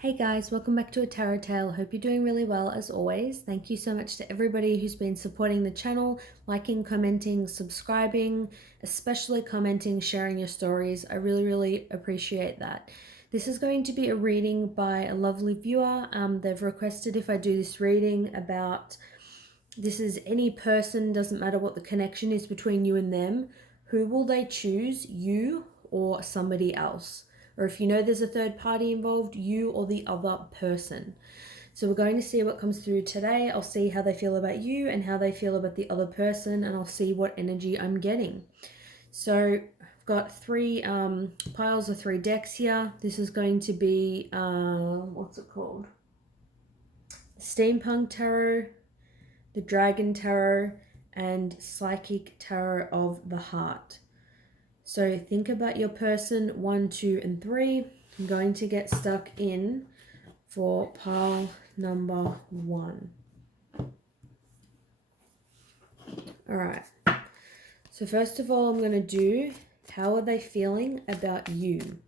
Hey guys, welcome back to A Tarot Tale. Hope you're doing really well as always. Thank you so much to everybody who's been supporting the channel, liking, commenting, subscribing, especially commenting, sharing your stories. I really appreciate that. This is going to be a reading by a lovely viewer. They've requested if I do this reading about, this is any person, doesn't matter what the connection is between you and them. Who will they choose, you or somebody else? Or if you know there's a third party involved, you or the other person. So we're going to see what comes through today. I'll see how they feel about you and how they feel about the other person, and I'll see what energy I'm getting. So I've got three piles of 3 decks here. This is going to be, what's it called? Steampunk Tarot, the Dragon Tarot, and Psychic Tarot of the Heart. So think about your person 1, 2, and 3. I'm going to get stuck in for pile number 1. All right. So first of all, I'm going to do, how are they feeling about you?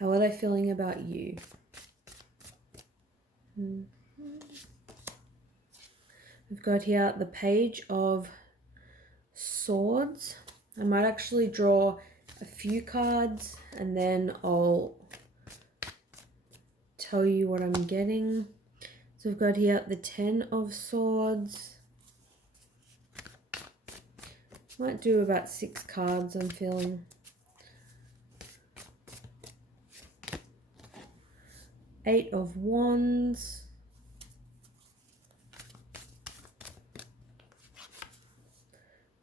How are they feeling about you? We've got here the Page of Swords. I might actually draw a few cards and then I'll tell you what I'm getting. So we've got here the 10 of Swords. Might do about 6 cards, I'm feeling. 8 of Wands.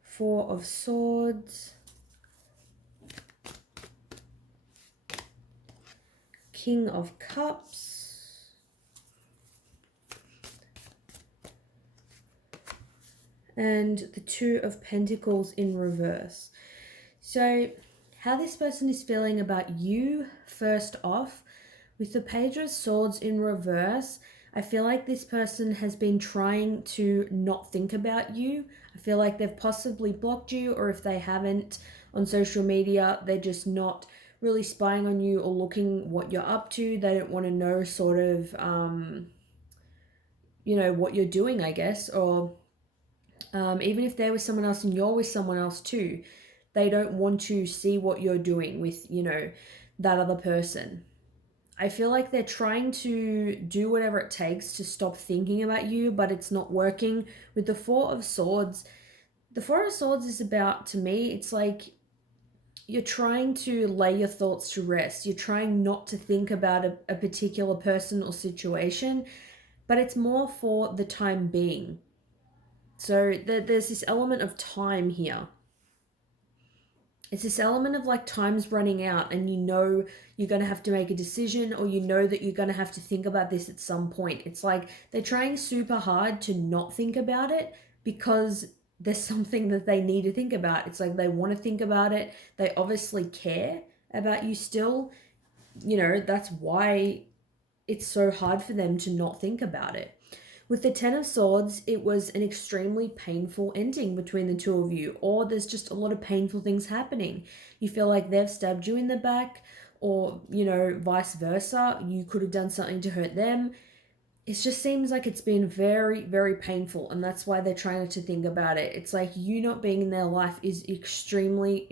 Four of Swords. King of Cups. And the 2 of Pentacles in reverse. So how this person is feeling about you, first off, with the Page of Swords in reverse, I feel like this person has been trying to not think about you. I feel like they've possibly blocked you, or if they haven't on social media, they're just not really spying on you or looking what you're up to. They don't want to know sort of, what you're doing, I guess, or even if they're with someone else and you're with someone else too, they don't want to see what you're doing with, that other person. I feel like they're trying to do whatever it takes to stop thinking about you, but it's not working. With the Four of Swords, the Four of Swords is about, to me, it's like you're trying to lay your thoughts to rest. You're trying not to think about a particular person or situation, but it's more for the time being. So there's this element of time here. It's this element of like time's running out and you're going to have to make a decision, or that you're going to have to think about this at some point. It's like they're trying super hard to not think about it because there's something that they need to think about. It's like they want to think about it. They obviously care about you still. That's why it's so hard for them to not think about it. With the 10 of Swords, it was an extremely painful ending between the two of you, or there's just a lot of painful things happening. You feel like they've stabbed you in the back, or, vice versa. You could have done something to hurt them. It just seems like it's been very painful, and that's why they're trying not to think about it. It's like you not being in their life is extremely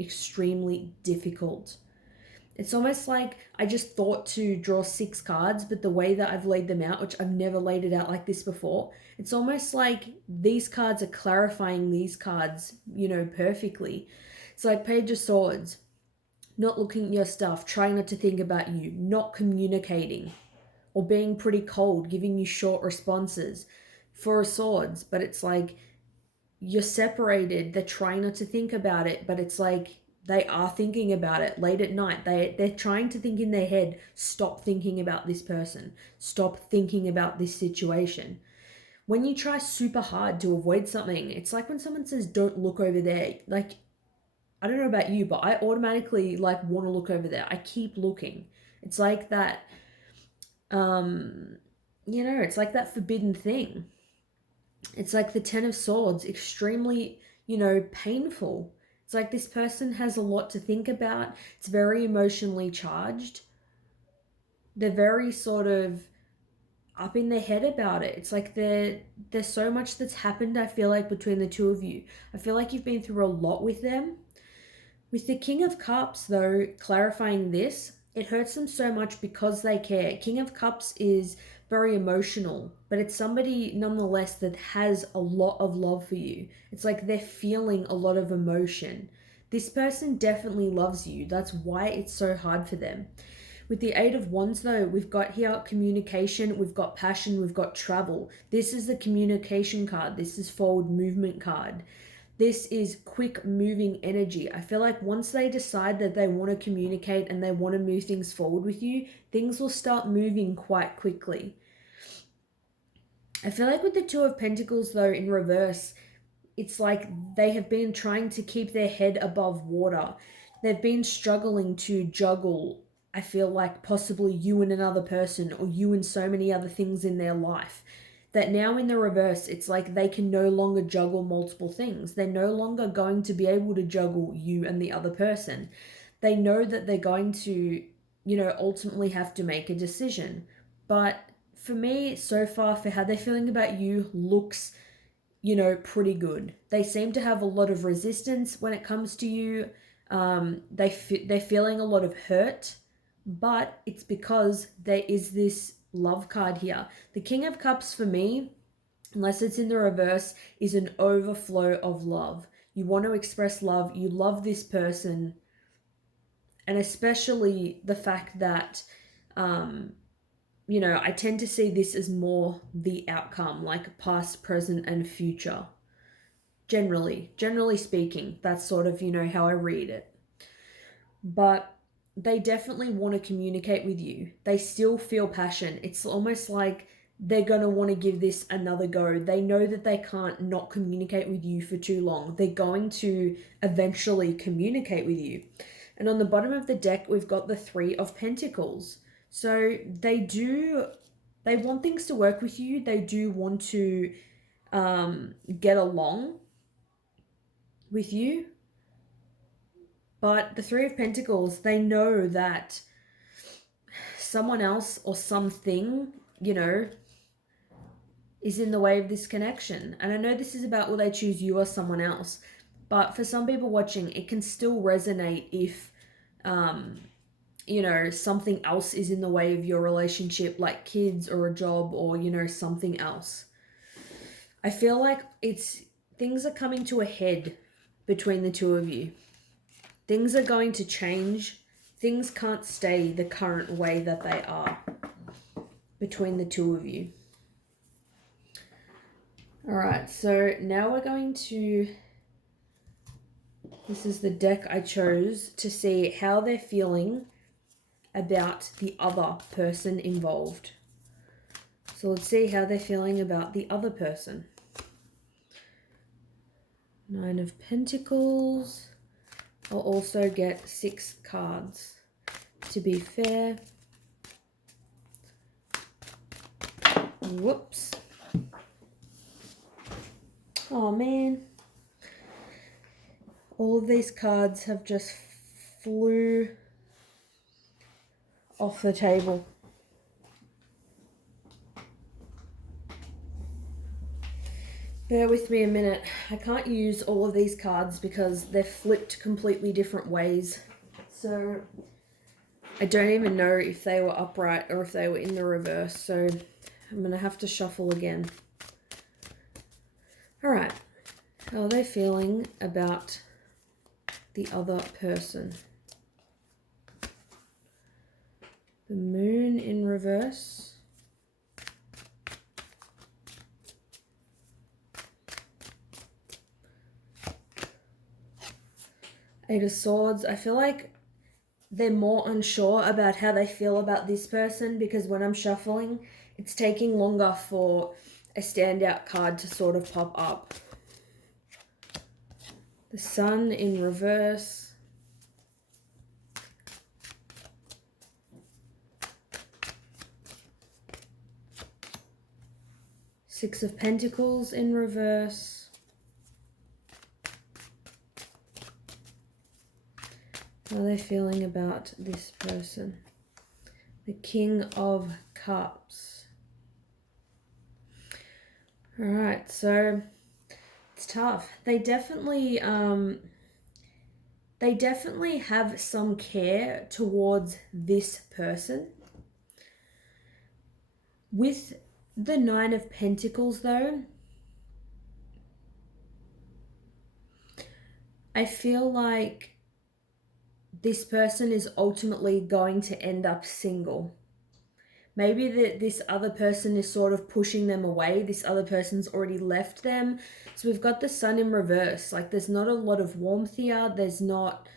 difficult. It's almost like I just thought to draw 6 cards, but the way that I've laid them out, which I've never laid it out like this before, it's almost like these cards are clarifying these cards, perfectly. It's like Page of Swords, not looking at your stuff, trying not to think about you, not communicating, or being pretty cold, giving you short responses. Four of Swords, but it's like you're separated, they're trying not to think about it, but it's like they are thinking about it late at night. They're trying to think in their head, stop thinking about this person. Stop thinking about this situation. When you try super hard to avoid something, it's like when someone says, don't look over there. Like, I don't know about you, but I automatically want to look over there. I keep looking. It's like that, it's like that forbidden thing. It's like the 10 of Swords, extremely, painful. It's like this person has a lot to think about. It's very emotionally charged. they're very sort of up in their head about it. It's like there's so much that's happened, I feel like, between the two of you. I feel like you've been through a lot with them. With the King of Cups, though, clarifying this, it hurts them so much because they care. King of Cups is very emotional, but it's somebody nonetheless that has a lot of love for you. It's like they're feeling a lot of emotion. This person definitely loves you. That's why it's so hard for them. With the Eight of Wands, though, we've got here communication, we've got passion, we've got travel. This is the communication card. This is forward movement card. This is quick moving energy. I feel like once they decide that they want to communicate and they want to move things forward with you, things will start moving quite quickly. I feel like with the Two of Pentacles, though, in reverse, it's like they have been trying to keep their head above water. They've been struggling to juggle, I feel like, possibly you and another person or you and so many other things in their life. That now in the reverse, it's like they can no longer juggle multiple things. They're no longer going to be able to juggle you and the other person. They know that they're going to, ultimately have to make a decision. But for me, so far, for how they're feeling about you, looks pretty good. They seem to have a lot of resistance when it comes to you. They're feeling a lot of hurt, but it's because there is this love card here. The King of Cups for me, unless it's in the reverse, is an overflow of love. You want to express love. You love this person, and especially the fact that I tend to see this as more the outcome, like past, present, and future. Generally speaking, that's sort of, how I read it. But they definitely want to communicate with you. They still feel passion. It's almost like they're going to want to give this another go. They know that they can't not communicate with you for too long. They're going to eventually communicate with you. And on the bottom of the deck, we've got the Three of Pentacles. So they want things to work with you. They do want to get along with you. But the Three of Pentacles, they know that someone else or something, is in the way of this connection. And I know this is about will they choose you or someone else. But for some people watching, it can still resonate if, something else is in the way of your relationship, like kids or a job or, something else. I feel like things are coming to a head between the two of you. Things are going to change. Things can't stay the current way that they are between the two of you. All right, so now we're going to... This is the deck I chose to see how they're feeling about the other person involved. So let's see how they're feeling about the other person. Nine of Pentacles. I'll also get 6 cards to be fair. Whoops. Oh man. All of these cards have just flew off the table. Bear with me a minute. I can't use all of these cards because they're flipped completely different ways. So I don't even know if they were upright or if they were in the reverse. So I'm going to have to shuffle again. All right. How are they feeling about the other person? The Moon in reverse. Eight of Swords. I feel like they're more unsure about how they feel about this person because when I'm shuffling, it's taking longer for a standout card to sort of pop up. The Sun in reverse. Six of Pentacles in reverse. How are they feeling about this person? The King of Cups. All right, so it's tough. They definitely have some care towards this person. With the Nine of Pentacles though, I feel like this person is ultimately going to end up single. Maybe that this other person is sort of pushing them away. This other person's already left them. So we've got the Sun in reverse. Like there's not a lot of warmth here. There's not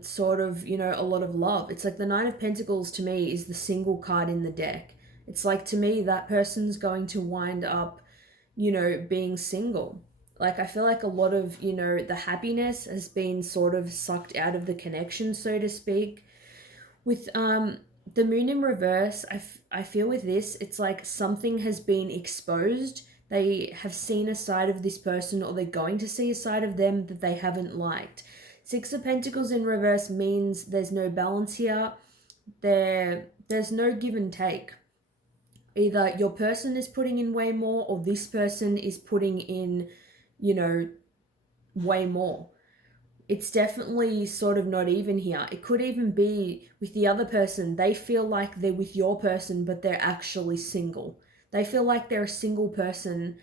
sort of, you know, a lot of love. It's like the Nine of Pentacles to me is the single card in the deck. It's like to me that person's going to wind up, you know, being single. Like I feel like a lot of, you know, the happiness has been sort of sucked out of the connection, so to speak. With the Moon in reverse, I feel with this, it's like something has been exposed. They have seen a side of this person, or they're going to see a side of them that they haven't liked. Six of Pentacles in reverse means there's no balance here. There's no give and take. Either your person is putting in way more, or this person is putting in, you know, way more. It's definitely sort of not even here. It could even be with the other person. They feel like they're with your person, but they're actually single. They feel like they're a single person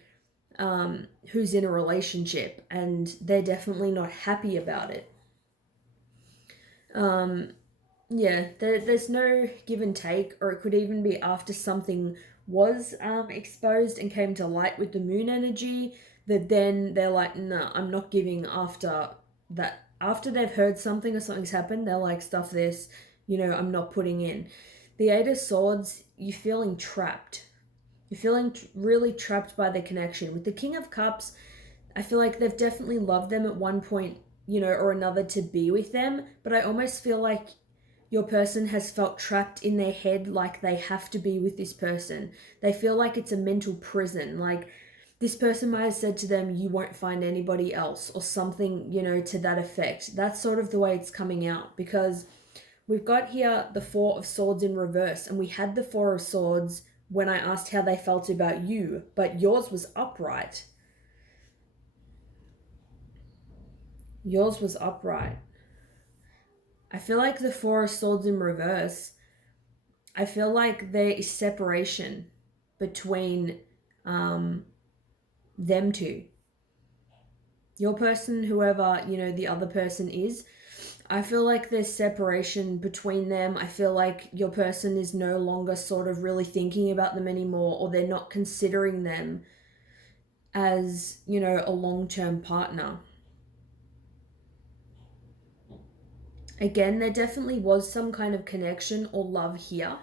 who's in a relationship, and they're definitely not happy about it. Yeah, there's no give and take, or it could even be after something was exposed and came to light with the moon energy, that then they're like, no, I'm not giving after that. After they've heard something or something's happened, they're like, stuff this, you know, I'm not putting in. The Eight of Swords, you're feeling trapped. You're feeling really trapped by the connection. With the King of Cups, I feel like they've definitely loved them at one point, you know, or another to be with them, but I almost feel like your person has felt trapped in their head, like they have to be with this person. They feel like it's a mental prison. Like this person might have said to them, you won't find anybody else, or something, you know, to that effect. That's sort of the way it's coming out, because we've got here the Four of Swords in reverse, and we had the Four of Swords when I asked how they felt about you, but yours was upright. Yours was upright. I feel like the Four of Swords in reverse, I feel like there is separation between them two. Your person, whoever, you know, the other person is, I feel like there's separation between them. I feel like your person is no longer sort of really thinking about them anymore, or they're not considering them as, you know, a long-term partner. Again, there definitely was some kind of connection or love here,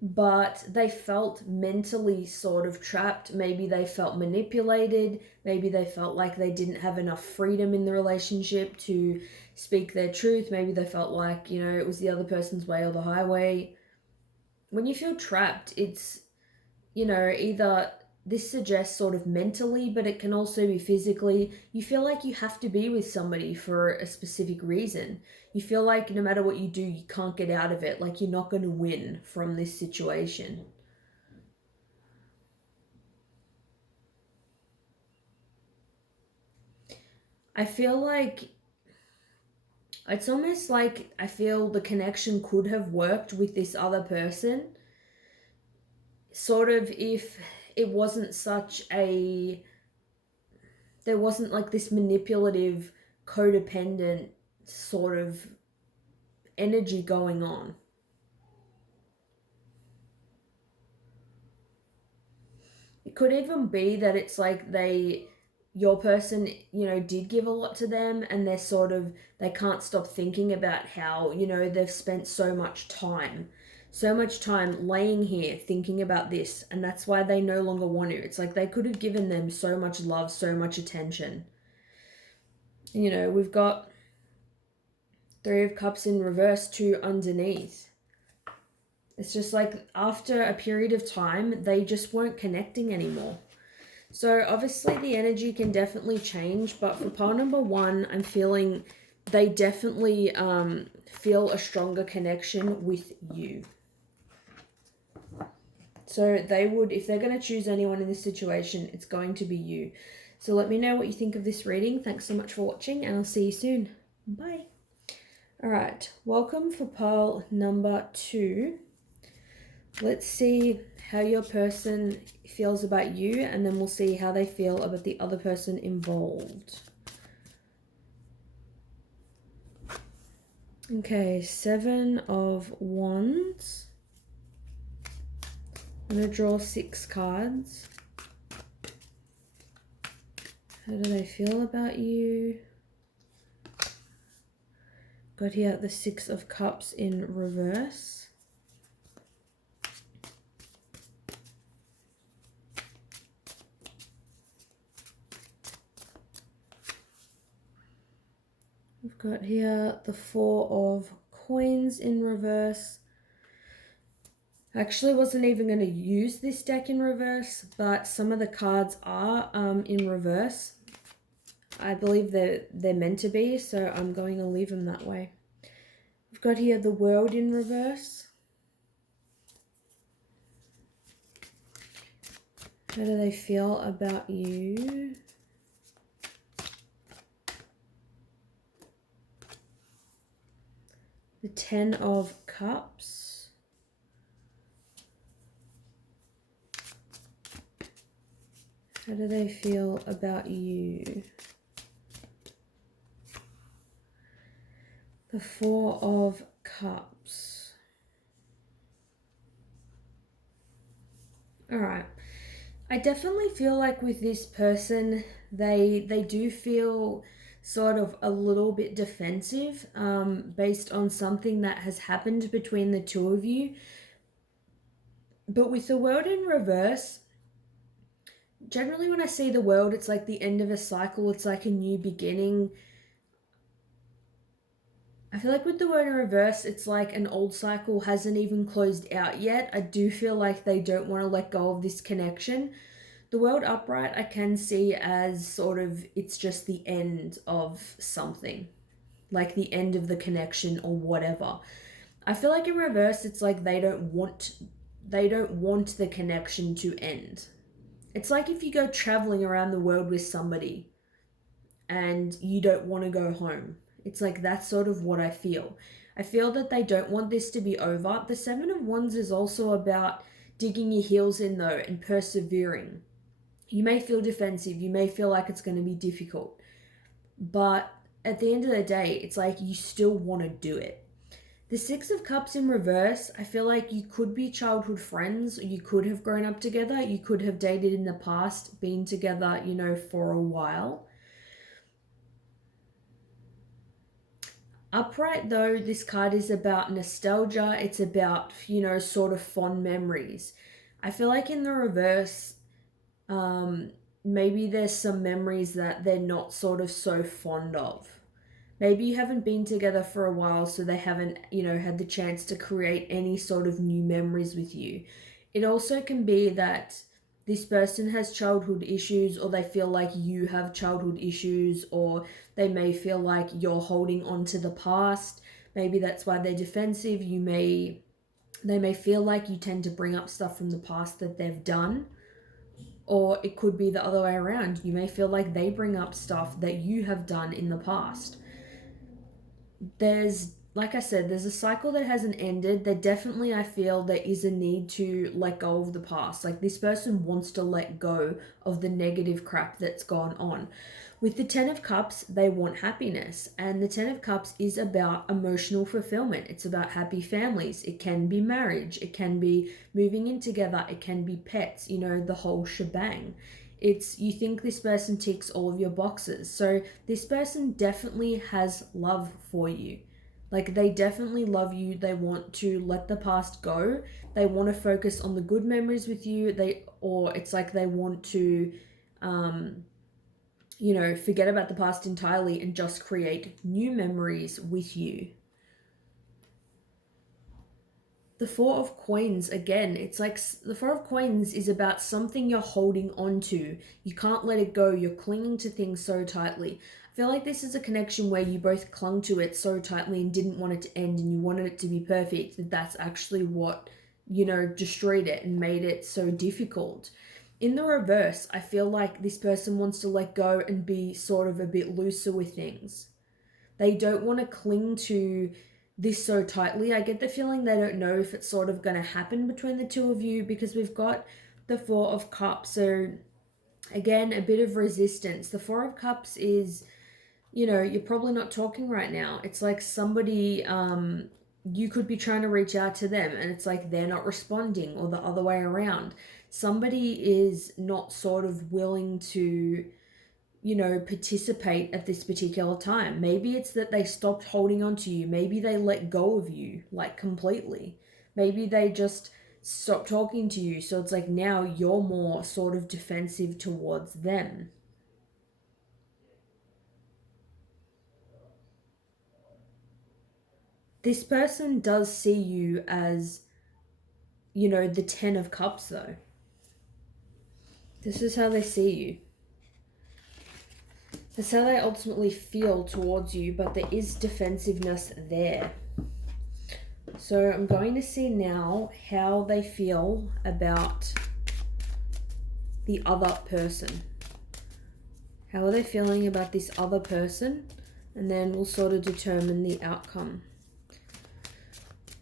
but they felt mentally sort of trapped. Maybe they felt manipulated. Maybe they felt like they didn't have enough freedom in the relationship to speak their truth. Maybe they felt like, you know, it was the other person's way or the highway. When you feel trapped, it's, you know, either this suggests sort of mentally, but it can also be physically. You feel like you have to be with somebody for a specific reason. You feel like no matter what you do, you can't get out of it. Like you're not going to win from this situation. I feel like it's almost like I feel the connection could have worked with this other person. Sort of if it wasn't such a, there wasn't like this manipulative, codependent sort of energy going on. It could even be that it's like your person, you know, did give a lot to them, and they're sort of, they can't stop thinking about how, you know, they've spent so much time laying here thinking about this, and that's why they no longer want to. It's like they could have given them so much love, so much attention. You know, we've got Three of Cups in reverse, two underneath. It's just like after a period of time, they just weren't connecting anymore. So obviously the energy can definitely change, but for pile number one, I'm feeling they definitely feel a stronger connection with you. So they would, if they're going to choose anyone in this situation, it's going to be you. So let me know what you think of this reading. Thanks so much for watching, and I'll see you soon. Bye. All right, welcome for pile number 2. Let's see how your person feels about you, and then we'll see how they feel about the other person involved. Okay, 7 of Wands. I'm going to draw 6 cards. How do they feel about you? Got here the 6 of Cups in reverse. We've got here the 4 of Coins in reverse. I actually wasn't even going to use this deck in reverse, but some of the cards are in reverse. I believe they're meant to be, so I'm going to leave them that way. We've got here the World in reverse. How do they feel about you? The 10 of Cups. How do they feel about you? The 4 of Cups. All right. I definitely feel like with this person, they do feel sort of a little bit defensive based on something that has happened between the two of you. But with the World in reverse, generally when I see the World, it's like the end of a cycle. It's like a new beginning. I feel like with the World in reverse, it's like an old cycle hasn't even closed out yet. I do feel like they don't want to let go of this connection. The World upright I can see as sort of, it's just the end of something. Like the end of the connection or whatever. I feel like in reverse, it's like they don't want the connection to end. It's like if you go traveling around the world with somebody and you don't want to go home. It's like that's sort of what I feel. I feel that they don't want this to be over. The 7 of Wands is also about digging your heels in though and persevering. You may feel defensive. You may feel like it's going to be difficult. But at the end of the day, it's like you still want to do it. The 6 of Cups in reverse, I feel like you could be childhood friends. You could have grown up together. You could have dated in the past, been together, for a while. Upright though, this card is about nostalgia. It's about, sort of fond memories. I feel like in the reverse, maybe there's some memories that they're not sort of so fond of. Maybe you haven't been together for a while, so they haven't, had the chance to create any sort of new memories with you. It also can be that this person has childhood issues, or they feel like you have childhood issues, or they may feel like you're holding on to the past. Maybe that's why they're defensive. They may feel like you tend to bring up stuff from the past that they've done. Or it could be the other way around. You may feel like they bring up stuff that you have done in the past. Like I said, there's a cycle that hasn't ended. There definitely, I feel, there is a need to let go of the past. Like this person wants to let go of the negative crap that's gone on. With the 10 of Cups, they want happiness. And the 10 of Cups is about emotional fulfillment. It's about happy families. It can be marriage. It can be moving in together. It can be pets, the whole shebang. You think this person ticks all of your boxes. So this person definitely has love for you. Like they definitely love you. They want to let the past go. They want to focus on the good memories with you. It's like they want to, forget about the past entirely and just create new memories with you. The 4 of Coins, again, it's like the 4 of Coins is about something you're holding on to. You can't let it go. You're clinging to things so tightly. I feel like this is a connection where you both clung to it so tightly and didn't want it to end and you wanted it to be perfect, that that's actually what, destroyed it and made it so difficult. In the reverse, I feel like this person wants to let go and be sort of a bit looser with things. They don't want to cling to this so tightly. I get the feeling they don't know if it's sort of going to happen between the two of you, because we've got the Four of Cups. So again, a bit of resistance. The Four of Cups is, you're probably not talking right now. It's like somebody, you could be trying to reach out to them and it's like they're not responding, or the other way around. Somebody is not sort of willing to, participate at this particular time. Maybe it's that they stopped holding on to you. Maybe they let go of you, like, completely. Maybe they just stopped talking to you. So it's like now you're more sort of defensive towards them. This person does see you as, the Ten of Cups, though. This is how they see you. That's how they ultimately feel towards you, but there is defensiveness there. So I'm going to see now how they feel about the other person. How are they feeling about this other person? And then we'll sort of determine the outcome.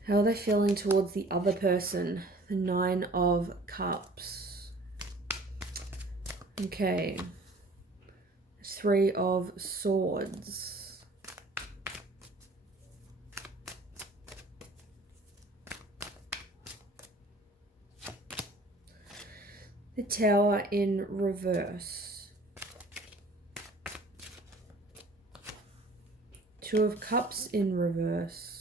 How are they feeling towards the other person? The Nine of Cups. Okay. Three of Swords. The Tower in reverse. Two of Cups in reverse.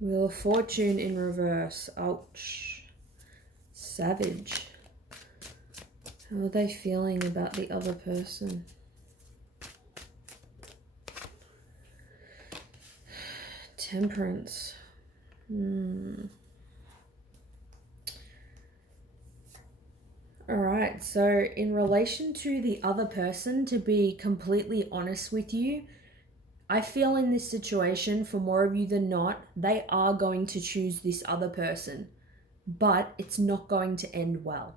Wheel of Fortune in reverse. Ouch. Savage. How are they feeling about the other person? Temperance. Alright, so in relation to the other person, to be completely honest with you, I feel in this situation, for more of you than not, they are going to choose this other person, but it's not going to end well.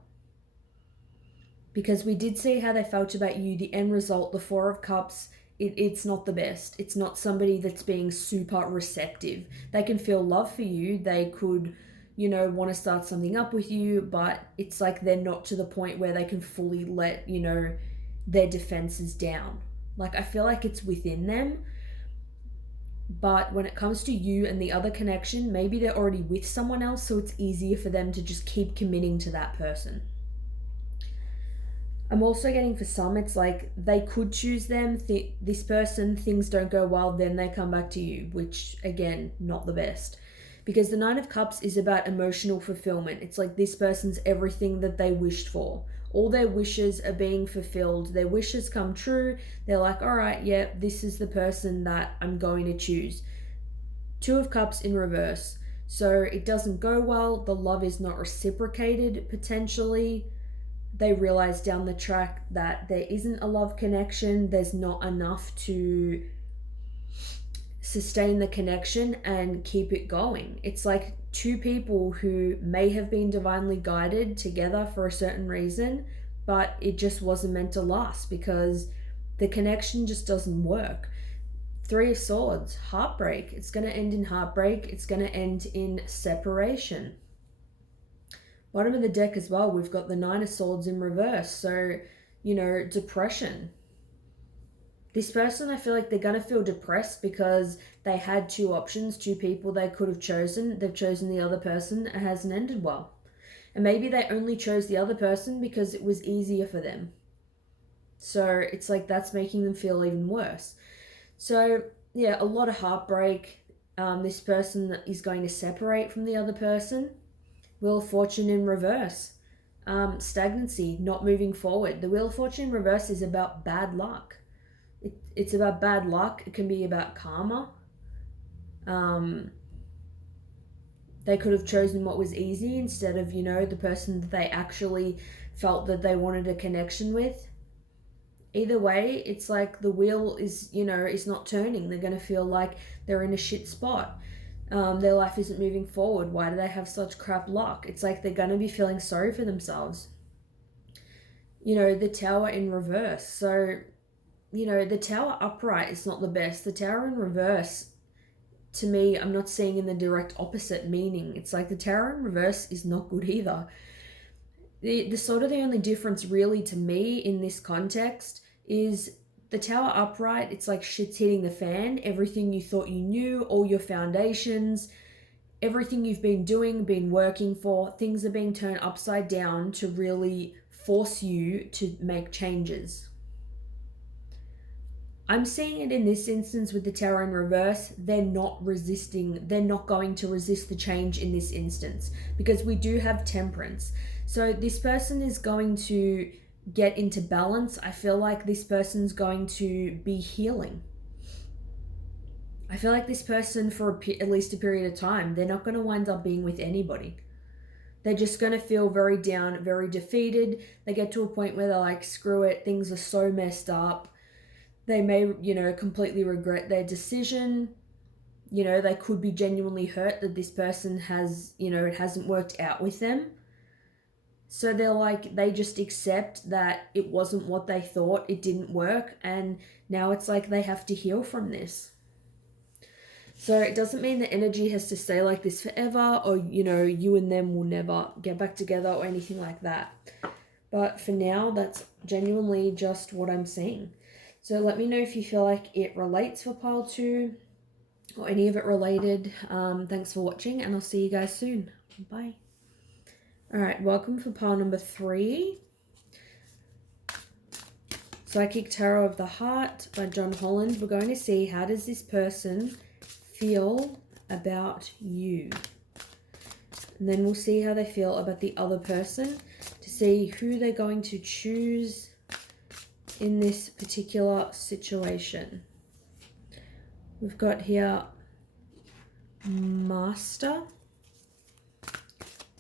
Because we did see how they felt about you. The end result, the Four of Cups, it's not the best. It's not somebody that's being super receptive. They can feel love for you. They could, want to start something up with you, but it's like they're not to the point where they can fully let, their defenses down. Like, I feel like it's within them. But when it comes to you and the other connection, maybe they're already with someone else, so it's easier for them to just keep committing to that person. I'm also getting, for some, it's like they could choose them, this person, things don't go well, then they come back to you, which, again, not the best. Because the Nine of Cups is about emotional fulfillment. It's like this person's everything that they wished for. All their wishes are being fulfilled. Their wishes come true. They're like, all right, yeah, this is the person that I'm going to choose. Two of Cups in reverse. So it doesn't go well. The love is not reciprocated, potentially. They realize down the track that there isn't a love connection. There's not enough to sustain the connection and keep it going. It's like two people who may have been divinely guided together for a certain reason, but it just wasn't meant to last because the connection just doesn't work. Three of Swords, heartbreak. It's going to end in heartbreak. It's going to end in separation. Bottom of the deck as well, we've got the Nine of Swords in reverse. So, depression. This person, I feel like they're going to feel depressed because they had two options, two people they could have chosen. They've chosen the other person. It hasn't ended well. And maybe they only chose the other person because it was easier for them. So it's like that's making them feel even worse. So, yeah, a lot of heartbreak. This person is going to separate from the other person. Wheel of Fortune in reverse. Stagnancy, not moving forward. The Wheel of Fortune in reverse is about bad luck. It's about bad luck. It can be about karma. They could have chosen what was easy instead of, you know, the person that they actually felt that they wanted a connection with. Either way, it's like the wheel is, you know, is not turning. They're going to feel like they're in a shit spot. Their life isn't moving forward. Why do they have such crap luck? It's like they're going to be feeling sorry for themselves. You know, the Tower in reverse. So, you know, the Tower upright is not the best. The Tower in reverse, to me, I'm not seeing in the direct opposite meaning. It's like the Tower in reverse is not good either. The sort of the only difference really to me in this context is the Tower upright. It's like shit's hitting the fan. Everything you thought you knew, all your foundations, everything you've been doing, been working for, things are being turned upside down to really force you to make changes. I'm seeing it in this instance with the Tower in reverse. They're not going to resist the change in this instance because we do have Temperance. So this person is going to get into balance. I feel like this person's going to be healing. I feel like this person, for at least a period of time, they're not going to wind up being with anybody. They're just going to feel very down, very defeated. They get to a point where they're like, screw it, things are so messed up. They may, you know, completely regret their decision. You know, they could be genuinely hurt that this person has, you know, it hasn't worked out with them. So they're like, they just accept that it wasn't what they thought, it didn't work, and now it's like they have to heal from this. So it doesn't mean the energy has to stay like this forever, or, you know, you and them will never get back together or anything like that. But for now, that's genuinely just what I'm seeing. So let me know if you feel like it relates for pile 2 or any of it related. Thanks for watching, and I'll see you guys soon. Bye. All right, welcome for pile number 3. Psychic Tarot of the Heart by John Holland. We're going to see, how does this person feel about you? And then we'll see how they feel about the other person to see who they're going to choose in this particular situation. We've got here Master.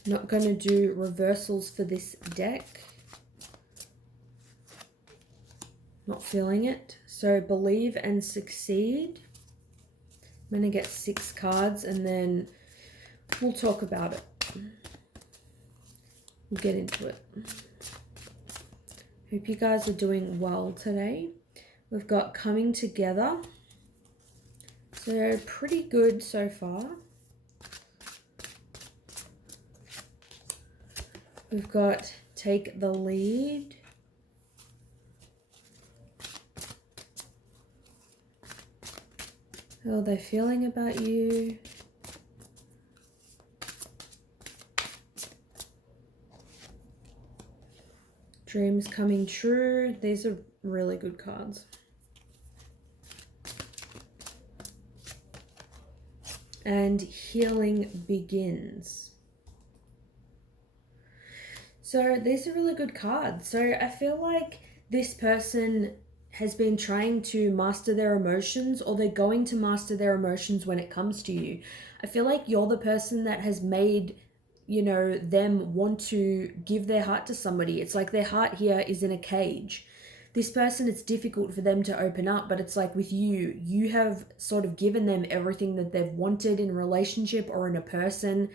Not going to do reversals for this deck. Not feeling it. So Believe and Succeed. I'm going to get 6 cards and then we'll talk about it. We'll get into it. Hope you guys are doing well today. We've got Coming Together. So pretty good so far. We've got Take the Lead. How are they feeling about you? Dreams Coming True. These are really good cards. And Healing Begins. So these are really good cards. So I feel like this person has been trying to master their emotions, or they're going to master their emotions when it comes to you. I feel like you're the person that has made, you know, them want to give their heart to somebody. It's like their heart here is in a cage. This person, it's difficult for them to open up, but it's like with you, you have sort of given them everything that they've wanted in a relationship or in a person.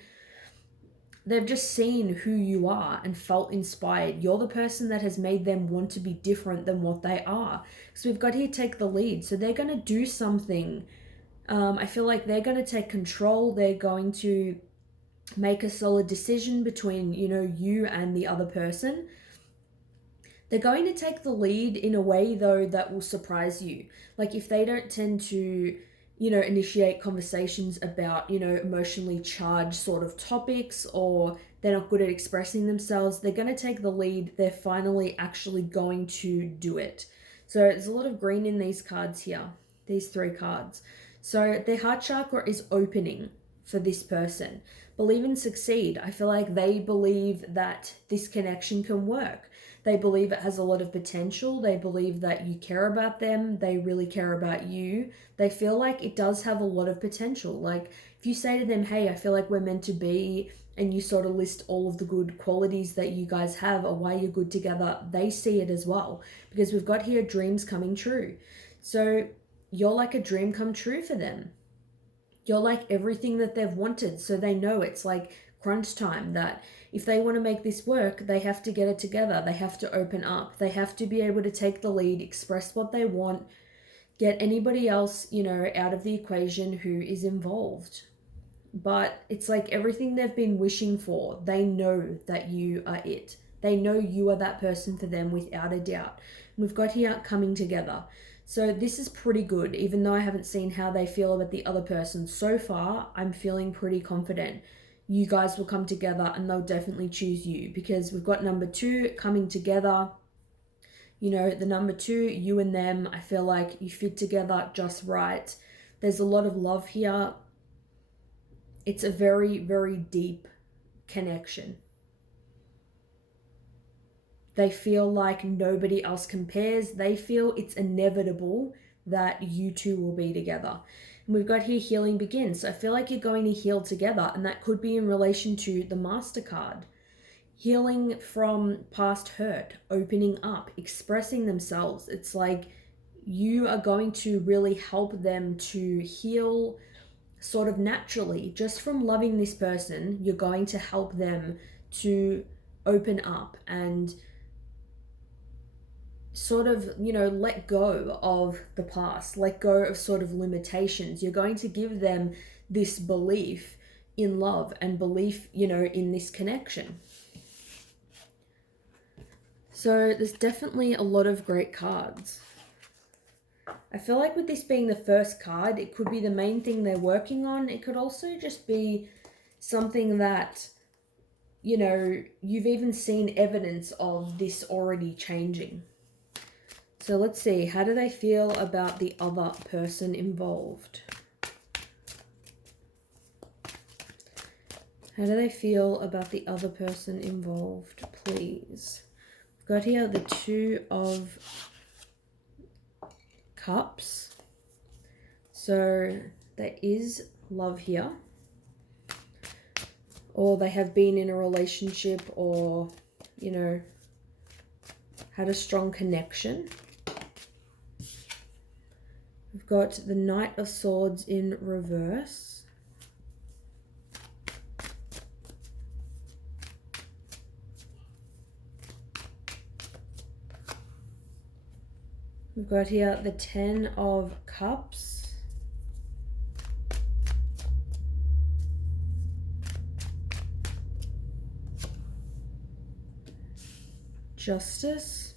They've just seen who you are and felt inspired. You're the person that has made them want to be different than what they are. So we've got here Take the Lead. So they're going to do something. I feel like they're going to take control. They're going to make a solid decision between, you know, you and the other person. They're going to take the lead in a way, though, that will surprise you. Like if they don't tend to, you know, initiate conversations about, you know, emotionally charged sort of topics, or they're not good at expressing themselves, they're going to take the lead. They're finally actually going to do it. So there's a lot of green in these cards here, these 3 cards. So their heart chakra is opening for this person. Believe and Succeed. I feel like they believe that this connection can work. They believe it has a lot of potential. They believe that you care about them. They really care about you. They feel like it does have a lot of potential. Like If you say to them, hey, I feel like we're meant to be, and you sort of list all of the good qualities that you guys have or why you're good together, they see it as well. Because we've got here dreams coming true. So you're like a dream come true for them. You're like everything that they've wanted. So they know it's like crunch time, that if they want to make this work, they have to get it together. They have to open up. They have to be able to take the lead, express what they want, get anybody else, out of the equation who is involved. But it's like everything they've been wishing for, they know that you are it. They know you are that person for them without a doubt. We've got here coming together. So this is pretty good, even though I haven't seen how they feel about the other person. So far, I'm feeling pretty confident. You guys will come together and they'll definitely choose you, because we've got number 2 coming together. The number 2, you and them, I feel like you fit together just right. There's a lot of love here. It's a very, very deep connection. They feel like nobody else compares. They feel it's inevitable that you two will be together. And we've got here healing begins. So I feel like you're going to heal together, and that could be in relation to the Master card. Healing from past hurt, opening up, expressing themselves. It's like you are going to really help them to heal sort of naturally. Just from loving this person, you're going to help them to open up and sort of, let go of the past, let go of sort of limitations. You're going to give them this belief in love and belief, in this connection. So there's definitely a lot of great cards. I feel like with this being the first card, it could be the main thing they're working on. It could also just be something that, you've even seen evidence of this already changing. So let's see, how do they feel about the other person involved? How do they feel about the other person involved, please? We've got here the 2 of Cups. So there is love here. Or they have been in a relationship, or, had a strong connection. We've got the Knight of Swords in reverse. We've got here the 10 of Cups. Justice.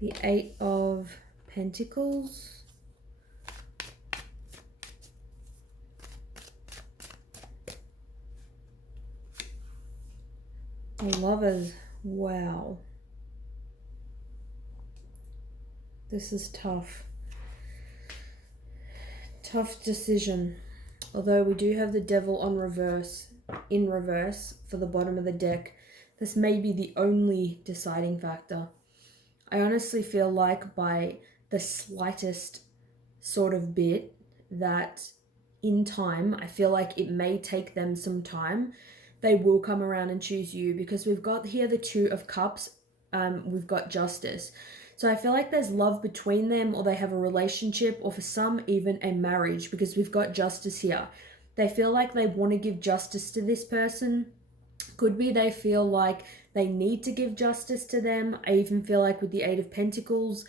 The 8 of Pentacles. The Lovers. Wow. This is tough. Tough decision. Although we do have the Devil on reverse, in reverse for the bottom of the deck. This may be the only deciding factor. I honestly feel like by the slightest sort of bit that in time, I feel like it may take them some time, they will come around and choose you, because we've got here the 2 of Cups, we've got Justice. So I feel like there's love between them, or they have a relationship, or for some even a marriage, because we've got Justice here. They feel like they want to give justice to this person. Could be they feel like they need to give justice to them. I even feel like with the 8 of Pentacles,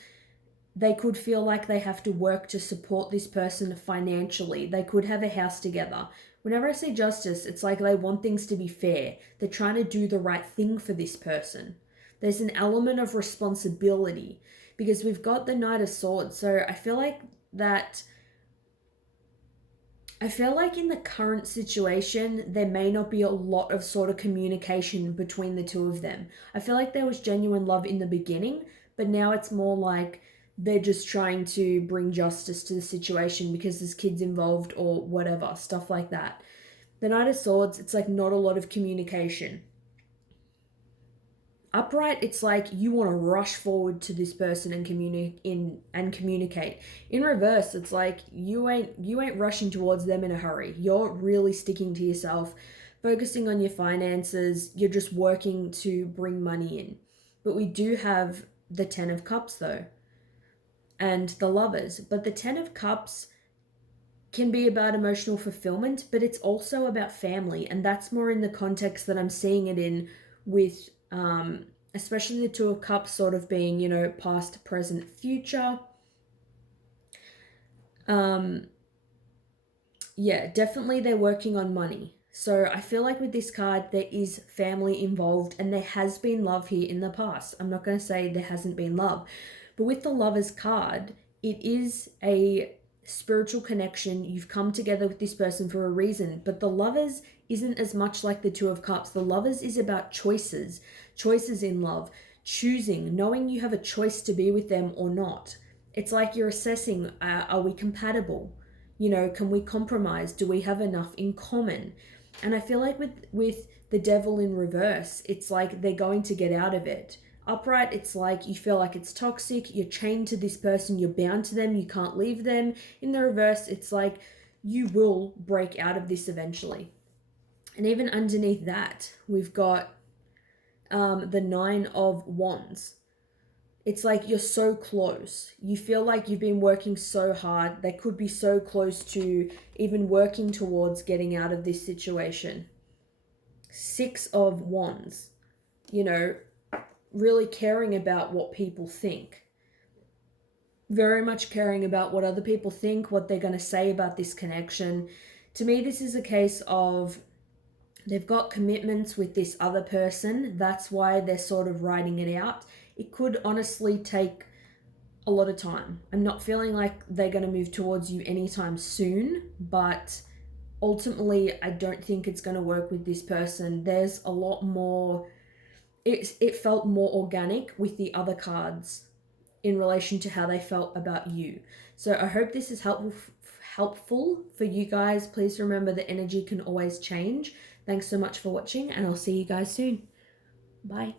they could feel like they have to work to support this person financially. They could have a house together. Whenever I say justice, it's like they want things to be fair. They're trying to do the right thing for this person. There's an element of responsibility, because we've got the Knight of Swords. So I feel like in the current situation, there may not be a lot of sort of communication between the 2 of them. I feel like there was genuine love in the beginning, but now it's more like they're just trying to bring justice to the situation because there's kids involved or whatever, stuff like that. The Knight of Swords, it's like not a lot of communication. Upright, it's like you want to rush forward to this person and communicate. In reverse, it's like you ain't rushing towards them in a hurry. You're really sticking to yourself, focusing on your finances. You're just working to bring money in. But we do have the 10 of Cups though, and the Lovers. But the 10 of Cups can be about emotional fulfillment, but it's also about family, and that's more in the context that I'm seeing it in, with especially the Two of Cups sort of being, you know, past, present, future. Yeah, definitely they're working on money. So I feel like with this card, there is family involved, and there has been love here in the past. I'm not going to say there hasn't been love, but with the Lovers card, it is a spiritual connection. You've come together with this person for a reason, but the Lovers isn't as much like the Two of Cups. The Lovers is about choices in love, choosing, knowing you have a choice to be with them or not. It's like you're assessing, are we compatible? You know, can we compromise? Do we have enough in common? And I feel like with the Devil in reverse, it's like they're going to get out of it. Upright, it's like you feel like it's toxic, you're chained to this person, you're bound to them, you can't leave them. In the reverse, it's like you will break out of this eventually. And even underneath that, we've got the 9 of Wands. It's like you're so close. You feel like you've been working so hard. They could be so close to even working towards getting out of this situation. 6 of Wands. You know, really caring about what people think. Very much caring about what other people think, what they're going to say about this connection. To me, this is a case of they've got commitments with this other person. That's why they're sort of writing it out. It could honestly take a lot of time. I'm not feeling like they're going to move towards you anytime soon, but ultimately, I don't think it's going to work with this person. There's a lot more. It felt more organic with the other cards in relation to how they felt about you. So I hope this is helpful for you guys. Please remember that energy can always change. Thanks so much for watching, and I'll see you guys soon. Bye.